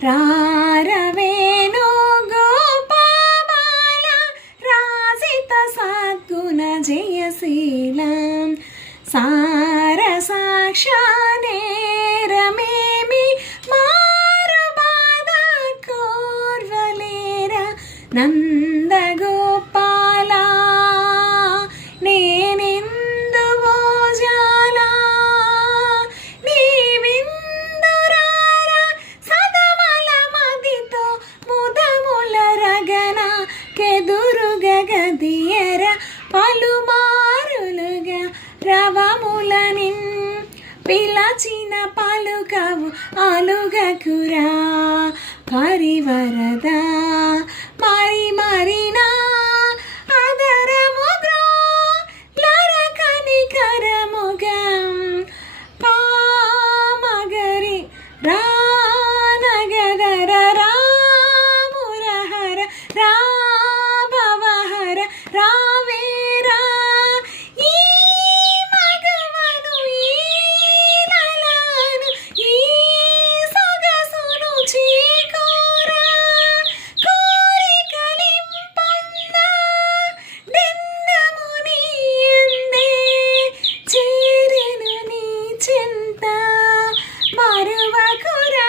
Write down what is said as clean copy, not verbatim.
రారవేణు గోపాల రాసిత సద్గుణ జయశీలం సారసాక్షానేరమేమి మారు బాధ కోర్వలేర నందగోపాల నేనెందు భోజాల నీ విందురార సదమల మదితో ముదముల రగన కెదురుగ గదియర పలుమారులుగా రవములనిన్ పిలచిన పలుకవు అలుగకురా పరివరదా మరి మరినా అదరముగ్రో లరకనికరముగం పామగరి రానగదర రామురహర రాభవహర రావేరా ఈ మగవను ఈ లలను ఈ సొగసును చీకోరా కోరికలింపొంద దెందముని ఎందే చేరెను నీ చింత మరువకురా